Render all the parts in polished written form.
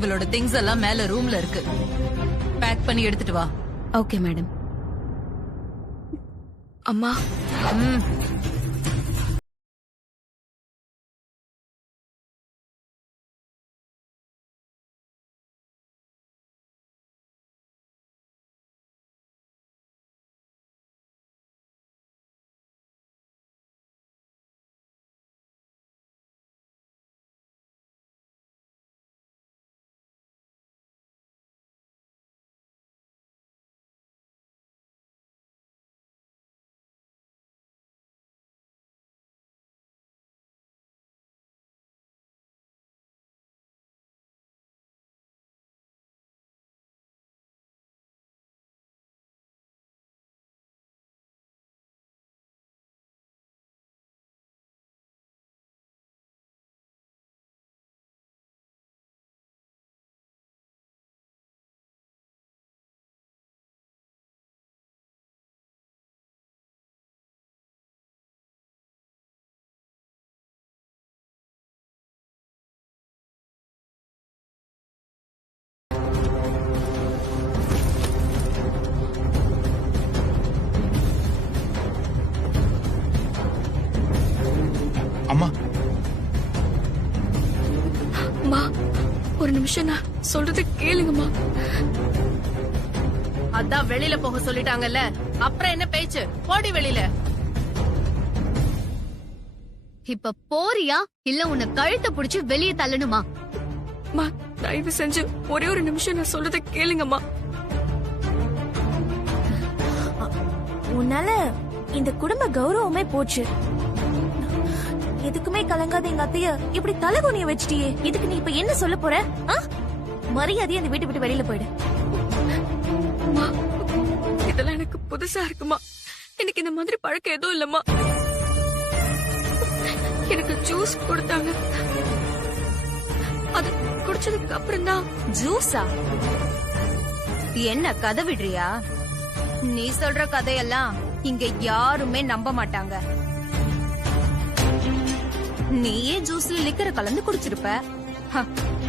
இவளோட திங்ஸ் எல்லாம் மேல ரூம்ல இருக்கு. பேக் பண்ணி எடுத்துட்டு வா. Okay madam. அம்மா. அம்மா அம்மா ஒரு நிமிஷம் நான் சொல்றது கேளுங்கம்மா. அதான் வெளியில போக சொல்லிட்டாங்கல்ல, அப்புறம் என்ன பேச்சு? போடி வெளியில. இப்ப போறியா இல்ல உன்னை கழுத்தை புடிச்சு வெளியே தள்ளணுமா? அம்மா தயவு செஞ்சு ஒரே ஒரு நிமிஷம் நான் சொல்றத கேளுங்கம்மா. உன்னால இந்த குடும்ப கௌரவமே போச்சு. எதுக்குமே கலங்காத எங்க அத்தைய இப்படி தலைகுனிய வச்சிட்டியே. இதுக்கு நீ இப்ப என்ன சொல்ல போற? மரியாதையா அந்த வீட்டை விட்டு வெளியில போயிடு. அம்மா இதெல்லாம் எனக்கு புதுசா இருக்குமா. எனக்கு இந்த மாதிரி பழக்கம் எதுவும் இல்லம்மா. எனக்கு ஜூஸ் கொடுத்தாங்க, அது குடிச்சதுக்கு அப்புறம் தான். ஜூஸா? என்ன கதை விடுறியா? நீ சொல்ற கதையெல்லாம் இங்க யாருமே நம்ப மாட்டாங்க. நீயே ஜூஸ்ல லிக்கர கலந்து குடிச்சிருப்ப.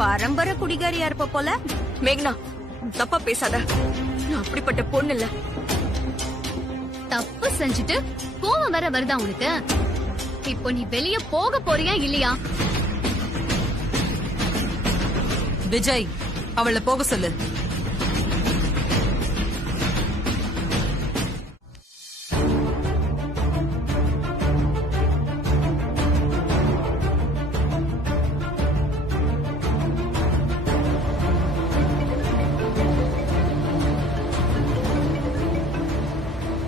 பரம்பரை குடிகாரியா இருப்ப போல. மேக்னா தப்பா பேசாத, நான் அப்படிப்பட்ட பொண்ணு இல்ல. தப்பு செஞ்சுட்டு கோவம் வேற வருதா உனக்கு? இப்போ நீ வெளிய போக போறியா இல்லையா? விஜய், அவளை போக சொல்லு.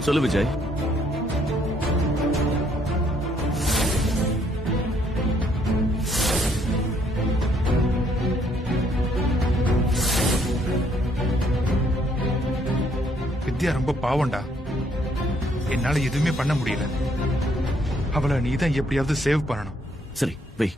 சொல்லு விஜய். வித்யா ரொம்ப பாவம்டா. என்னால எதுவுமே பண்ண முடியல. அவளை நீதான் எப்படியாவது சேவ் பண்ணணும். சரி வை.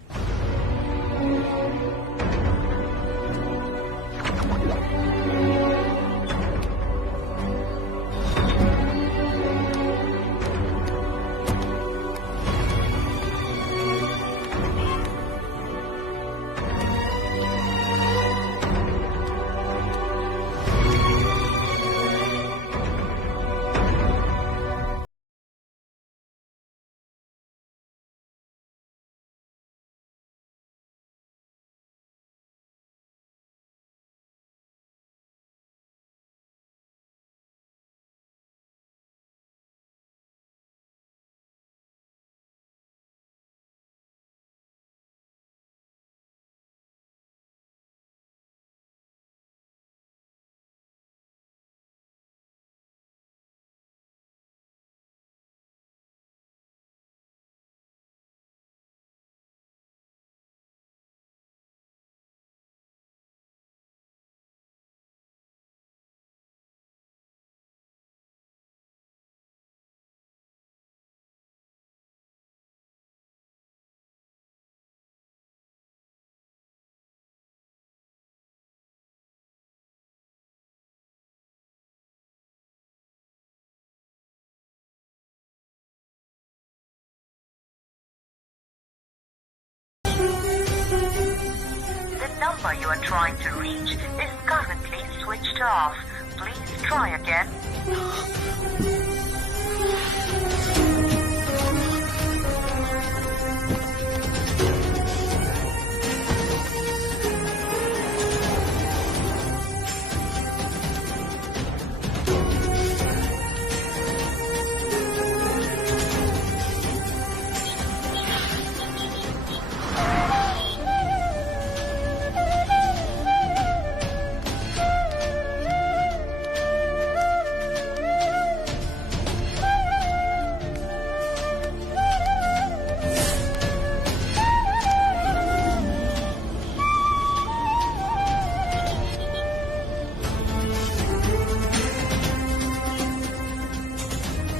trying to reach is currently switched off. Please try again.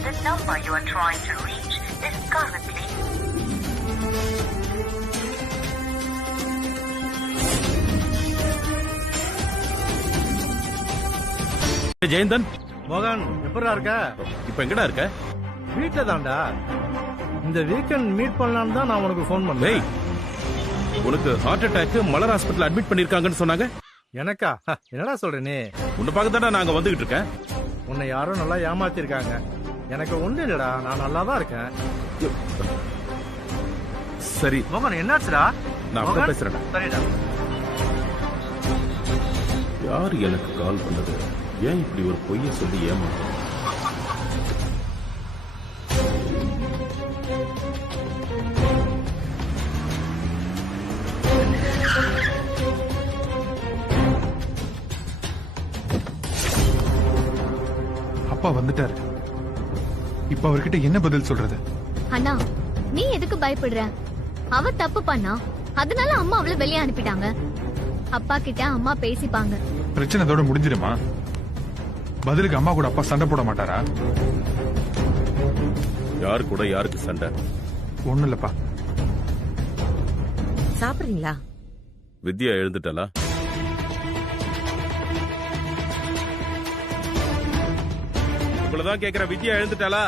The number you are trying to reach is currently Jayanthan மோகன் எப்படா இருக்க? இப்ப எங்கடா இருக்க? வீட்ல தான்டா. இந்த வீக்கெண்ட் மீட் பண்ணலாம்னு தான் நான் உனக்கு ஃபோன் பண்ணேன். உனக்கு ஹார்ட் அட்டாக் மலர் ஹாஸ்பிடல் அட்மிட் பண்ணிருக்காங்கன்னு சொன்னாங்க. எனக்கா? என்னடா சொல்ற நீ? உன்னை பார்க்க நாங்க வந்துகிட்டு இருக்கேன். உன்னை யாரோ நல்லா ஏமாத்திருக்காங்க. எனக்கு ஒண்ணு இல்லடா, நான் நல்லா தான் இருக்கேன். சரி மோகன் என்னாச்சுடா? நான் அப்புறம் பேசுறேன். சரிடா. யார் எனக்கு கால் பண்ணது? ஏன் இப்படி ஒரு பொய்யை சொல்லி ஏமாத்த? அப்பா வந்துட்டாரு. இப்ப அவர்கிட்ட என்ன பதில் சொல்றது? அண்ணா நீ எதுக்கு பயப்படுற? அவ தப்பு பண்ணா, அதனால அம்மா அவளை வெளியே அனுப்பிட்டாங்க. அப்பா கிட்ட அம்மா பேசிப்பாங்க. பிரச்சனை அதோட முடிஞ்சிருமா? பதிலுக்கு அம்மா கூட அப்பா சண்டை போட மாட்டாரா? யாரு கூட யாருக்கு சண்டை? ஒண்ணு இல்லப்பா. சாப்பிடுறீங்களா? வித்யா எழுந்துட்டாளா? உங்களதான் கேக்குற. வித்யா எழுந்துட்டாளா?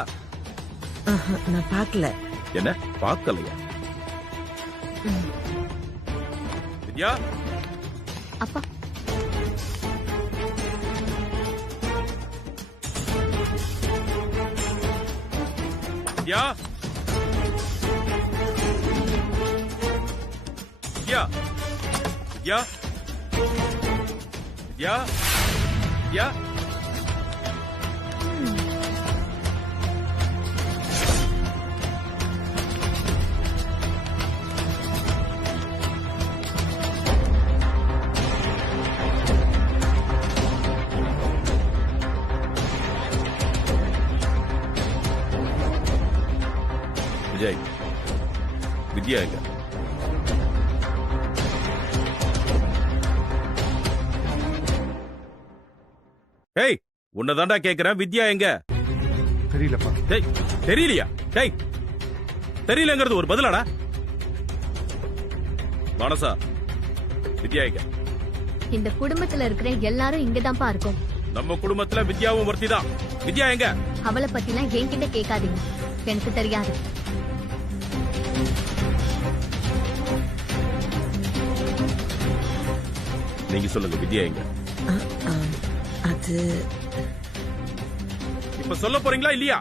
நான் பார்க்கல. என்ன பார்க்கலையா? வித்யா அப்பா வித்யா வித்யா வித்யா வித்யா வித்யா விஜய் வித்யா எங்க? ஏய் உன்னதாண்டா கேக்குறேன். வித்யா எங்க? தெரியலப்பா. டேய் தெரியலையா? டேய் தெரியலங்கிறது ஒரு பதிலாடா? மனசா வித்யா எங்க? இந்த குடும்பத்துல இருக்கிற எல்லாரும் இங்கதான்ப்பா இருக்கோம். நம்ம குடும்பத்துல வித்யாவும் ஒருத்தி தான். வித்யா எங்க? அவளை பத்திலாம் என்கிட்ட கேட்காதீங்க, எனக்கு தெரியாது. நீங்க சொல்லுங்க வித்யா எங்க? அது இப்ப சொல்ல போறீங்களா இல்லையா?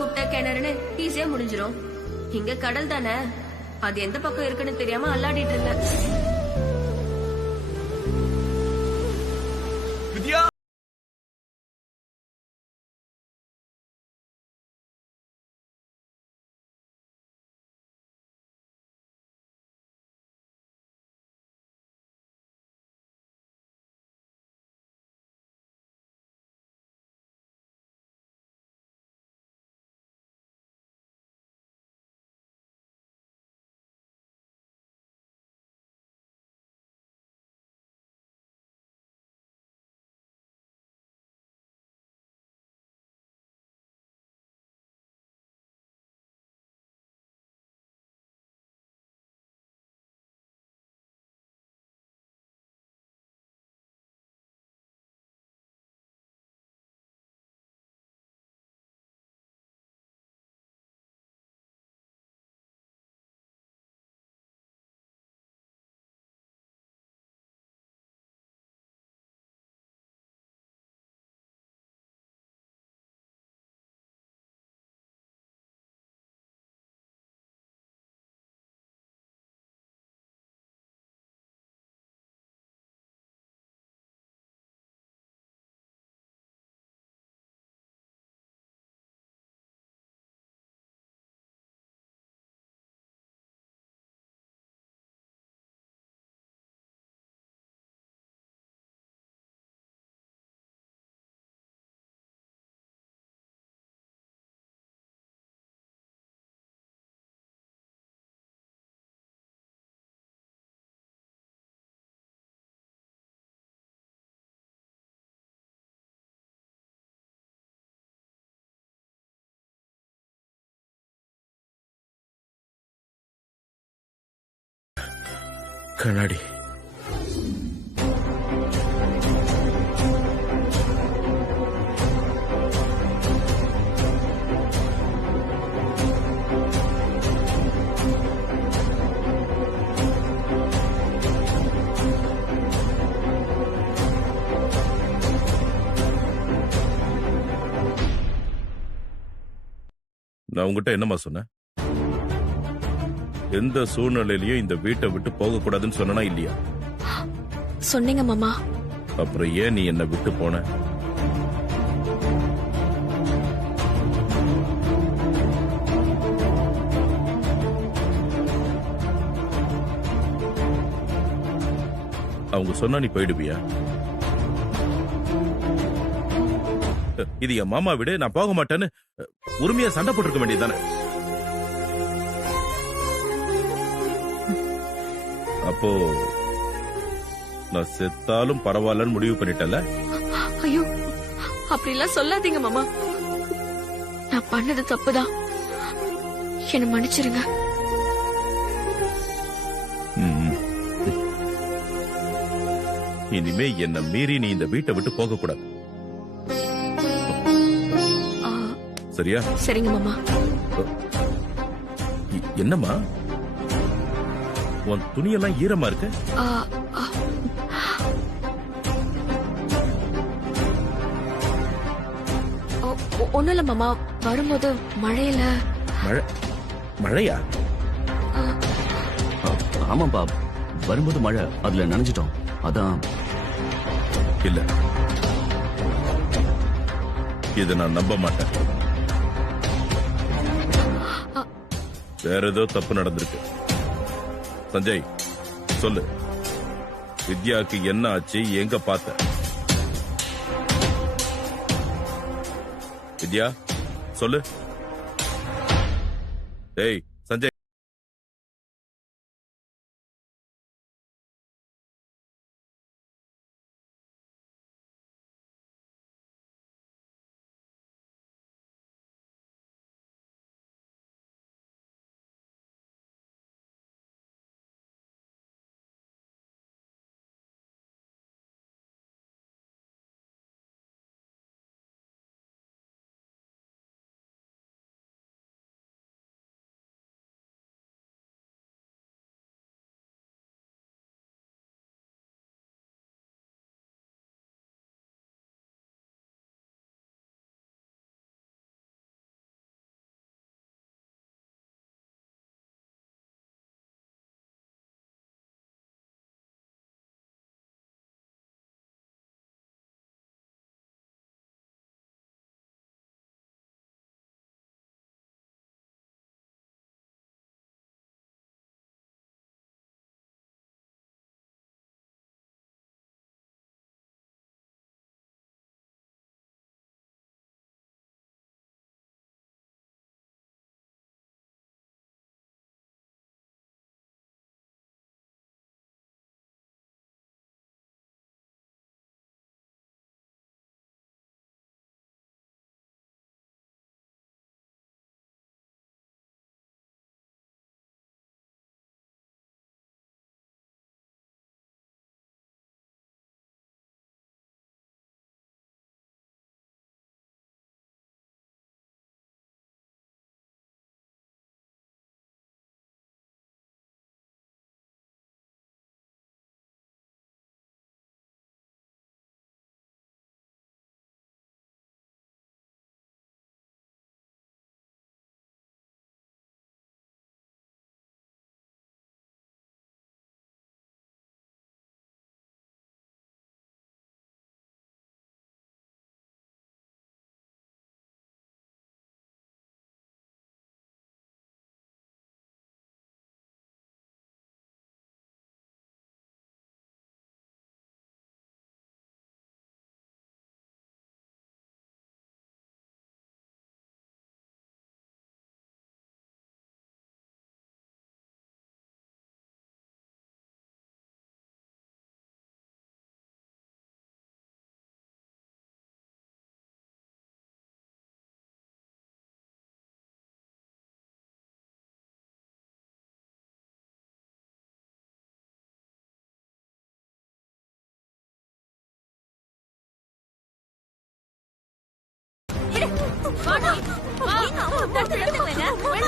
குட்டை கிணறுன்னு ஈஸியா முடிஞ்சிரும். இங்க கடல் தானே, அது எந்த பக்கம் இருக்குன்னு தெரியாம அல்லாடிட்டு இருந்தேன். வித்யா கண்ணாடி. நான் உங்ககிட்ட என்னம்மா சொன்னேன்? எந்த சூழ்நிலையிலயும் இந்த வீட்டை விட்டு போக கூடாதுன்னு சொன்னா இல்லையா? சொன்னீங்க மாமா. அப்புறம் ஏன் நீ என்ன விட்டு போன? அவங்க சொன்னா நீ போயிடுவியா? இது என் மாமா விட நான் போக மாட்டேன்னு உரிமையா சண்டை போட்டிருக்க வேண்டியதானே? அப்போ நான் செத்தாலும் பரவாயில்லன்னு முடிவு பண்ணிட்டல? ஐயோ, அப்படிலாம் சொல்லாதீங்க மாமா. நான் பண்ணது தப்புதான், என்ன மன்னிச்சிருங்க. இனிமே என்ன மீறி நீ இந்த வீட்டை விட்டு போக கூடாது, சரியா? சரிங்க மாமா. என்னம்மா உன் துணியெல்லாம் ஈரமா இருக்கு? ஒண்ணும் இல்ல மாமா, வரும்போது மழையில. மழையா? ஆமாப்பா, வரும்போது மழை, அதுல நனைஞ்சிட்டோம், அதான். இல்ல, இத நான் நம்ப மாட்டேன். வேற ஏதோ தப்பு நடந்திருக்கு. சஞ்சய், சொல்லு, வித்யாக்கு என்ன ஆச்சு? எங்க பார்த்த? வித்யா சொல்லு. டேய் சஞ்சய்.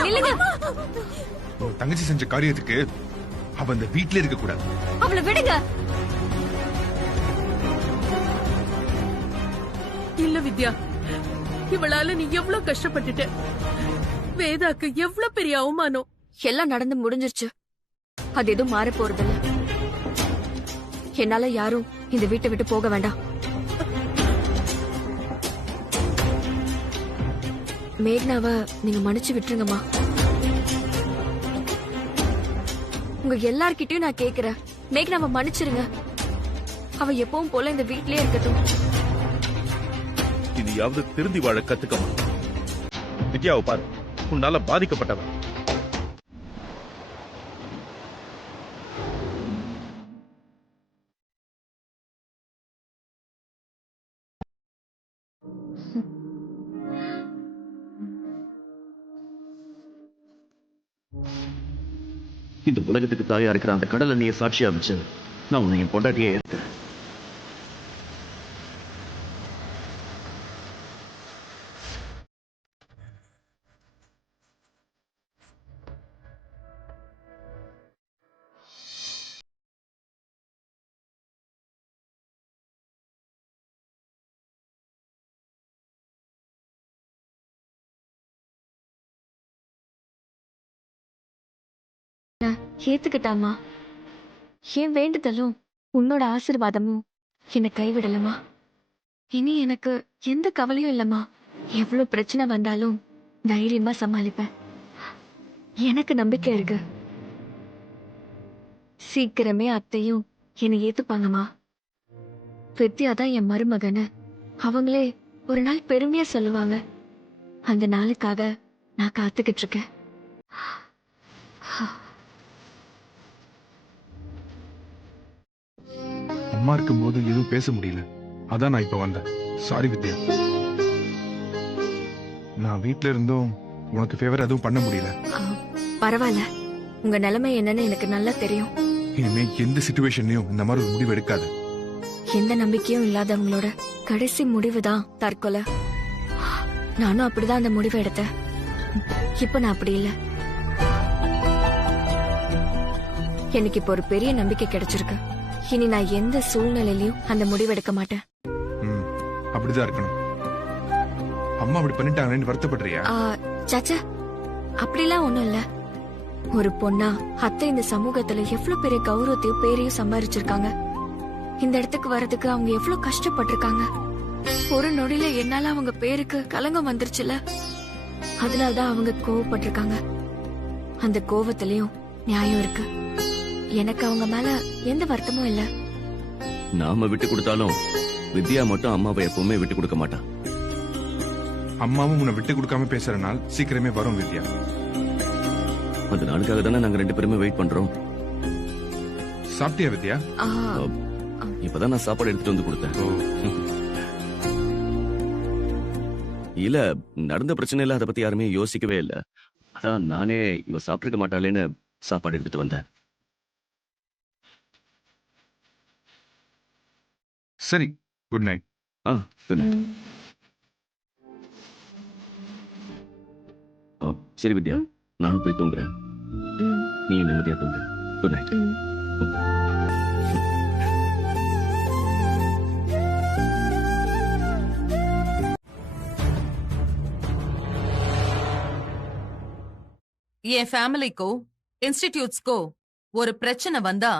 நில்லுங்க. உன் தங்கச்சி செஞ்ச காரியத்துக்கு அவ இந்த வீட்ல இருக்க கூடாது. அவளை விடுங்க. இல்ல வித்யா, இவளால நீ எவ்வளவு கஷ்டப்பட்டுட்ட. வேதாக்கு எவ்வளவு பெரிய அவமானம். எல்லாம் நடந்து முடிஞ்சிருச்சு. அது எதுவும் மாற போறதில்ல. என்னால யாரும் இந்த வீட்டை விட்டு போக வேண்டாம். மேக்னாவ நீங்க மன்னிச்சு விட்டுருங்கம்மா. உங்க எல்லார்கிட்டயும் நான் கேக்குறேன், மேக்னாவ மன்னிச்சிருங்க. அவ எப்பவும் போல இந்த வீட்லயே இருக்கட்டும். இனியாவது திருந்தி வாழ கத்துக்கமா. வித்யாவை பாரு, உன்னால பாதிக்கப்பட்டவன். இந்த உலகத்துக்கு தாயா இருக்கிற அந்த கடலை நீ சாட்சியா வச்சு நான் உன்னை என் பொண்டாட்டியே ஏற்கிறேன். ஏத்துக்கிட்டாமா. என் வேண்டுதலும் உன்னோட ஆசீர்வாதமும் என்னை கைவிடலமா. இனி எனக்கு எந்த கவலையும் இல்லம்மா. எவ்வளவு பிரச்சனை வந்தாலும் தைரியமா சமாளிப்பேன். எனக்கு நம்பிக்கை இருக்கு. சீக்கிரமே அத்தையும் என்னை ஏத்துப்பாங்கம்மா. வித்யா தான் என் மருமகன்னு அவங்களே ஒரு நாள் பெருமையா சொல்லுவாங்க. அந்த நாளுக்காக நான் காத்துக்கிட்டு இருக்கேன். அம்மா இருக்கும்போது எதுவும் பேச முடியல. அதான் நான் இப்ப வந்தேன். சாரி வித்யா. நான் வீட்ல இருந்தும் உனக்கு ஃபேவர் எதுவும் பண்ண முடியல. பரவாயில்ல. உங்க நிலைமை என்னன்னு எனக்கு நல்லா தெரியும். இனிமே எந்த சிச்சுவேஷன்லயும் இந்த மாதிரி ஒரு முடிவு எடுக்காது. எந்த நம்பிக்கையும் இல்லாதவங்களோட கடைசி முடிவுதான் தற்கொலை. நானும் அப்படிதான் அந்த முடிவை எடுத்தேன். இப்ப நான் அப்படி இல்ல. எனக்கு இப்ப ஒரு பெரிய நம்பிக்கை கிடைச்சிருக்கு. இனி நான் எந்த சூழ்நிலையிலயும் அந்த முடிவு எடுக்க மாட்டேன். அப்படிதான் இருக்கணும். அம்மா அப்படி பண்ணிட்டாங்கன்னு வருத்தப்படுறியா? சாச்சா, அப்படிலாம் ஒண்ணும் இல்ல. ஒரு பொண்ணா அத்தை இந்த சமூகத்துல எவ்வளவு பெரிய கௌரவத்தையும் பேரையும் சம்பாதிச்சிருக்காங்க. இந்த இடத்துக்கு வர்றதுக்கு அவங்க எவ்வளவு கஷ்டப்பட்டிருக்காங்க. ஒரு நொடியில என்னால அவங்க பேருக்கு கலங்கம் வந்துருச்சுல. அதனாலதான் அவங்க கோவப்பட்டிருக்காங்க. அந்த கோவத்திலயும் நியாயம் இருக்கு. எனக்கு அவங்க மேல எந்த வருத்தமும் இல்ல. நாம விட்டு கொடுத்தாலும் வித்யா மட்டும் அம்மாவை எப்பவுமே விட்டு கொடுக்க மாட்டான். அம்மாவும் உன்னை விட்டு கொடுக்காம பேசுற நாள் சீக்கிரமே வரும் வித்யா. அந்த நாளுக்காக தானே நாங்க 2 பேருமே வெயிட் பண்றோம். சாப்பிட்டியா வித்யா? இப்பதான் நான் சாப்பாடு எடுத்துட்டு வந்து கொடுத்தேன். இல்ல, நடந்த பிரச்சனை இல்ல, அதை பத்தி யாருமே யோசிக்கவே இல்ல. அதான் நானே இவ சாப்பிட்டுருக்க மாட்டாளேன்னு சாப்பாடு எடுத்துட்டு வந்தேன். சரி, குட் நைட். Good night. சரி வித்யா, நானும் போய் தூங்குறேன். நீ நிம்மதியா தூங்கு. Good night. என் ஃபேமிலிக்கோ இன்ஸ்டிடியூட்ஸ்க்கோ ஒரு பிரச்சனை வந்தா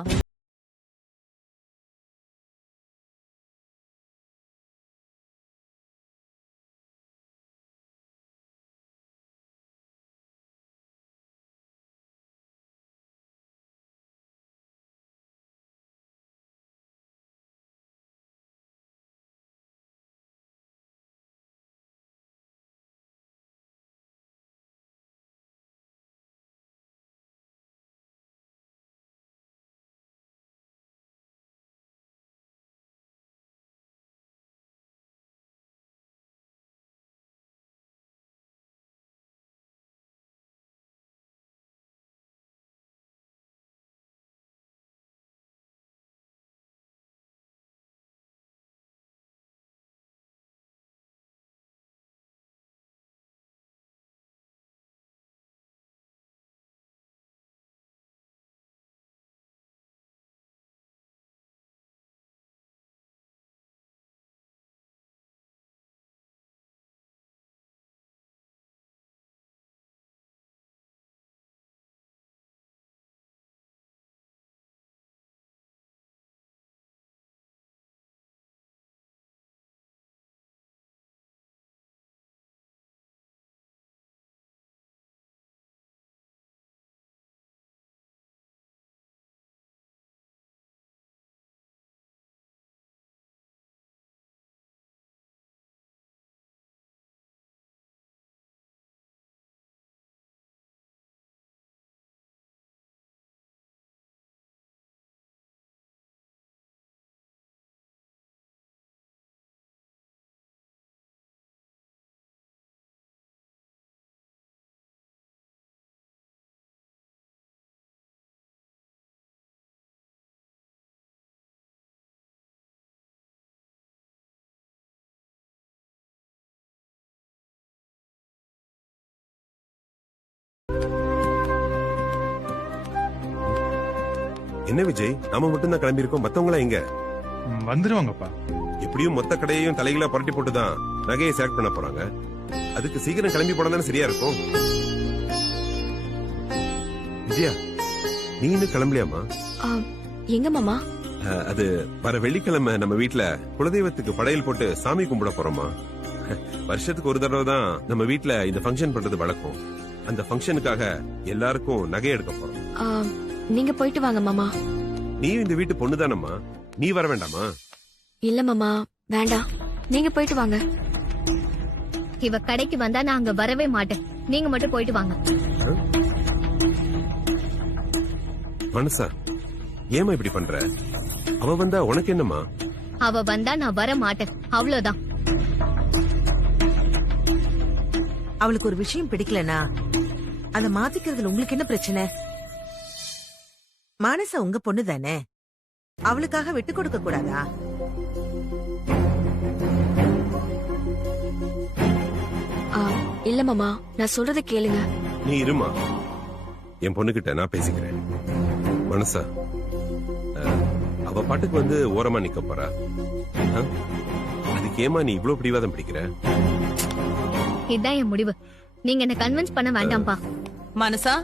என்ன விஜய், நாம மட்டும் தான் கிளம்பி இருக்கோம், மத்தவங்களா எங்க? வந்துருவாங்கப்பா. எப்படியும் மொத்த கடையையும் தலைகளா புரட்டி போட்டுதான் நகையை செலக்ட் பண்ண போறாங்க. அதுக்கு சீக்கிரம் கிளம்பி போனா தானே சரியா இருக்கும். விஜயா, நீ இன்னும் கிளம்பலையாமா? எங்க மாமா? அது வர வெள்ளிக்கிழமை நம்ம வீட்ல குலதெய்வத்துக்கு படையல் போட்டு சாமி கும்பிட போறோமா. வருஷத்துக்கு ஒரு தடவை தான் நம்ம வீட்ல இந்த ஃபங்க்ஷன் பண்றது வழக்கம். அந்த ஃபங்க்ஷனுக்காக எல்லாருக்கும் நகை எடுக்க போறோம். நீங்க போயிட்டு வாங்க மாமா. நீயும் இந்த வீட்டு பொண்ணுதானம்மா, நீ வர வேண்டாமா? இல்ல மாமா, வேண்டாம், நீங்க போயிட்டு வாங்க. இவ கடைக்கு வந்தா நான் அங்க வரவே மாட்டேன். நீங்க மட்டும் போயிட்டு வாங்க. மனசா, ஏமா இப்படி பண்ற? அவ வந்தா உனக்கு என்னம்மா? அவ வந்தா நான் வர மாட்டேன், அவ்வளவுதான். அவளுக்கு ஒரு விஷயம் பிடிக்கலனா அத மாத்திக்கிறதுல உங்களுக்கு என்ன பிரச்சனை? மானசா உங்க பொண்ணு தானே, அவளுக்காக விட்டு கொடுக்க கூடாதா? இல்ல மாமா, நான் சொல்றத கேளுங்க. நீ இருமா, என் பொண்ணுகிட்ட நான் பேசிக்கிறேன். மனசா, அவ பாட்டுக்கு வந்து ஓரமா நிக்க போறா. அதுக்கு ஏமா நீ இவ்ளோ பிடிவாதம் பிடிக்கிற? இதான் என் முடிவு. நீங்க என்ன கன்வின்ஸ் பண்ண வேண்டாம்பா. மனசா,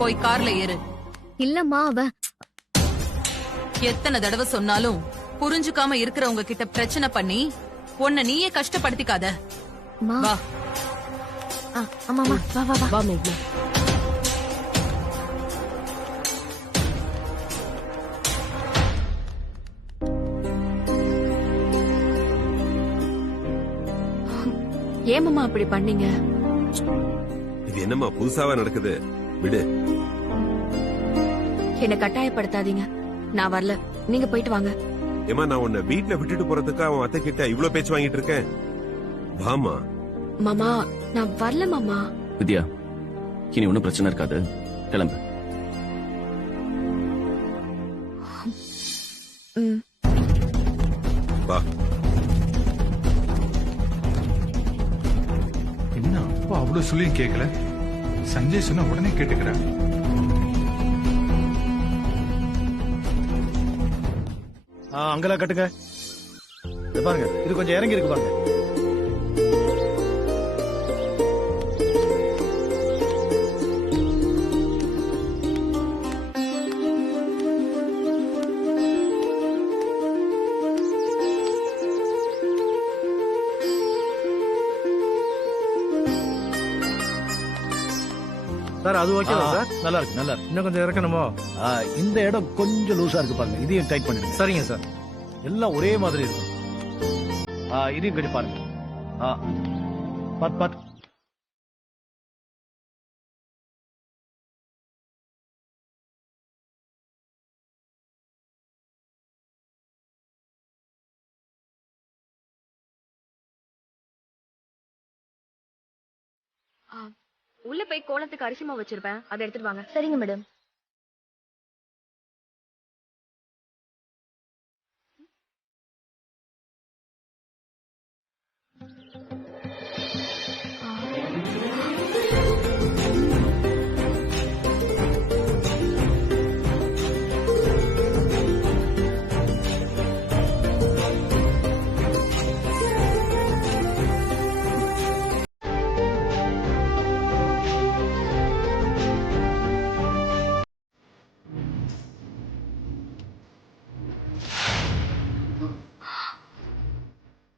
போய் கார்ல ஏறு. இல்லம்மா, அவ எத்தனை தடவை சொன்னாலும் புரிஞ்சுக்காம இருக்கிறவங்க கிட்ட பிரச்சனை பண்ணி உன்னை நீயே கஷ்டப்படுத்திக்காத. வா. ஆமா வா வா வா. மேக்னா, ஏன் மாமா அப்படி பண்ணீங்க? இது என்னம்மா புதுசாவா நடக்குது? விடு. என்ன கட்டாயப்படுத்தாதீங்க, நான் வரல, நீங்க போயிட்டு வாங்க. ஏமா, நான் உன்னை வீட்டுல விட்டுட்டு போறதுக்கு அவன் அத்தை கிட்ட இவ்ளோ பேச்சு வாங்கிட்டு இருக்கேன். வாமா. மாமா, நான் வரல மாமா. வித்யா, இனி ஒன்னும் பிரச்சனை இருக்காது, கிளம்பு. வா. என்ன அப்பா அவ்வளவு சொல்லி கேட்கல? சஞ்சய் சொன்ன உடனே கேட்டுக்கிறேன். அங்கெல்லாம் கட்டுங்க. பாருங்க, இது கொஞ்சம் இறங்கி இருக்கு பாருங்க. சார், அது ஓகேவா சார்? நல்லா இருக்கு, நல்லா இருக்கு. இன்னும் கொஞ்சம் இறக்கணுமோ? இந்த இடம் கொஞ்சம் லூசா இருக்கு பாருங்க, இதையும் டைட் பண்ணிடுங்க. சரிங்க சார், எல்லாம் ஒரே மாதிரி இருக்கும். இதையும் கொஞ்சம் பாருங்க. பாத்து பாத்து. உள்ள போய் கோலத்துக்கு அரிசி மாவு வச்சிருப்பேன், அதை எடுத்துட்டு வாங்க. சரிங்க மேடம்.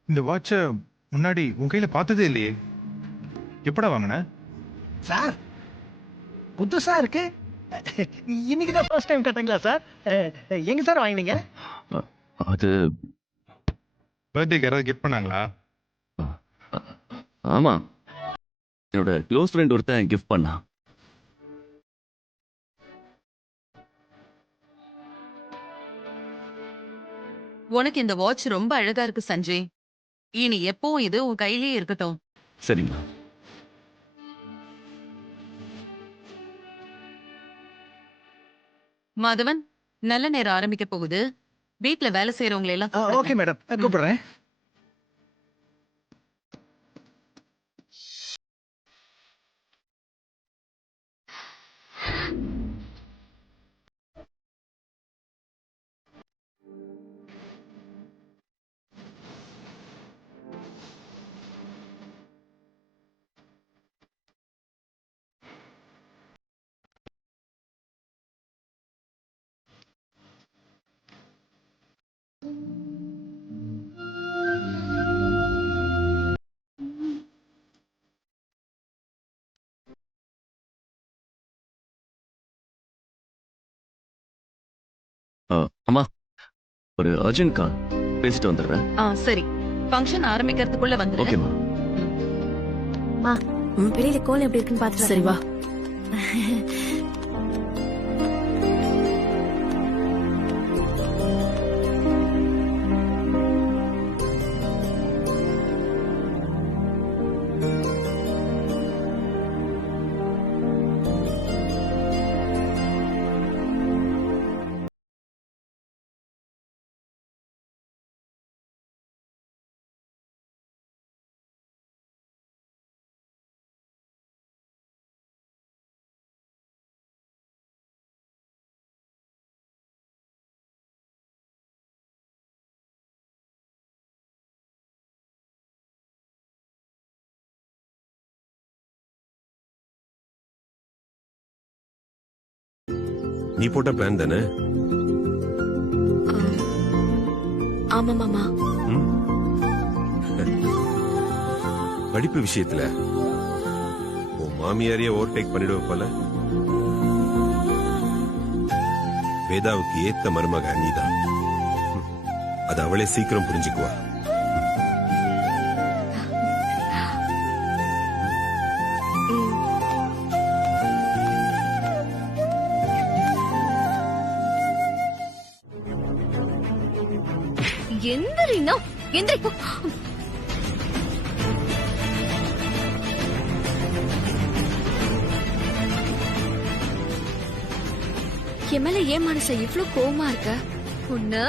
இந்த வாட்ச முன்னாடி உன் கையில பார்த்ததே இல்லையே, எப்படா வாங்கின? சார், புதுசா இருக்கு. இன்னைக்கு தான் ஃபர்ஸ்ட் டைம் கட்டுங்களா சார்? எங்க சார் வாங்கினீங்க? அது பர்த்டேக்கு யாராவது கிஃப்ட் பண்ணாங்களா? ஆமா, என்னோட க்ளோஸ் ஃப்ரெண்ட் ஒருத்தன் கிஃப்ட் பண்ணா. உனக்கு இந்த வாட்ச் ரொம்ப அழகா இருக்கு சஞ்சய். இனி எப்பவும் இது உன் கையிலேயே இருக்கட்டும். சரிங்களா? மாதவன், நல்ல நேரம் ஆரம்பிக்க போகுது. வீட்ல வேலை செய்யறவங்களை எல்லாம் ஓகே மேடம், கூப்பிடுறேன். அம்மா ஒரு அர்ஜென்ட் கால் பேசிட்டு வந்துடுறேன். சரி, ஃபங்க்ஷன் ஆரம்பிக்கிறதுக்குள்ள வந்து. ஓகேம்மா. வெளியில கோலம் எப்படி இருக்குன்னு பாத்து. சரி வா. நீ போட்ட பிளான் தானே? ஆமா மாமா. படிப்பு விஷயத்துல உன் மாமியாரையே ஓவர்டேக் பண்ணிடுவ போல. வேதாவுக்கு ஏத்த மருமக நீதான். அது அவளே சீக்கிரம் புரிஞ்சுக்குவா. எந்திரினா எந்திரி. என் மேல ஏன் மனச இவ்ளோ கோவமா இருக்க? உன்ன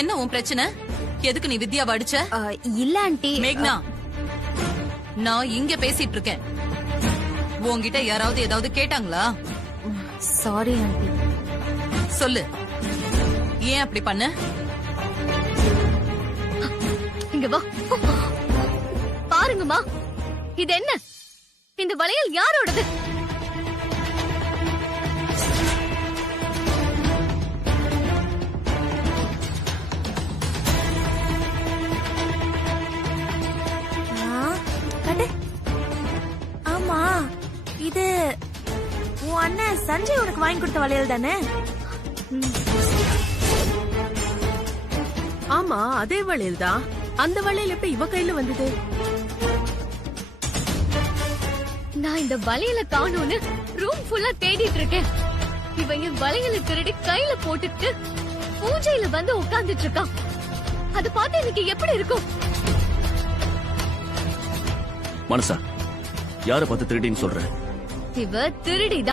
என்ன உன் பிரச்சனை? எதுக்கு நீ வித்யாவை அடிச்ச? இல்ல ஆண்டி. மேக்னா, நான் இங்க பேசிட்டு இருக்கேன். உன்கிட்ட யாராவது ஏதாவது கேட்டாங்களா? Sorry aunty. சொல்லு, ஏன் அப்படி பண்ண? இங்க வா. பாருங்கம்மா, இது என்ன? இந்த வளையல் யாரோடது? ஆமா, இது உன் அண்ணன் சஞ்சய் உனக்கு வாங்கி கொடுத்த வளையல் தானே? ஆமா, அதே வளையல் தான். அந்த வளையல் எப்படி இவ கையில வந்தது? நான் இந்த வளையல காணோன்னு ரூம் ஃபுல்லா தேடிட்டு இருக்கேன். இவன் என் வளையல திருடி கையில போட்டுட்டு பூஜையில வந்து உட்கார்ந்துட்டு இருக்கான். அது பார்த்து எனக்கு எப்படி இருக்கும்? மனசா, யார பார்த்து திருடின்னு சொல்ற? இவ திருடிதான்.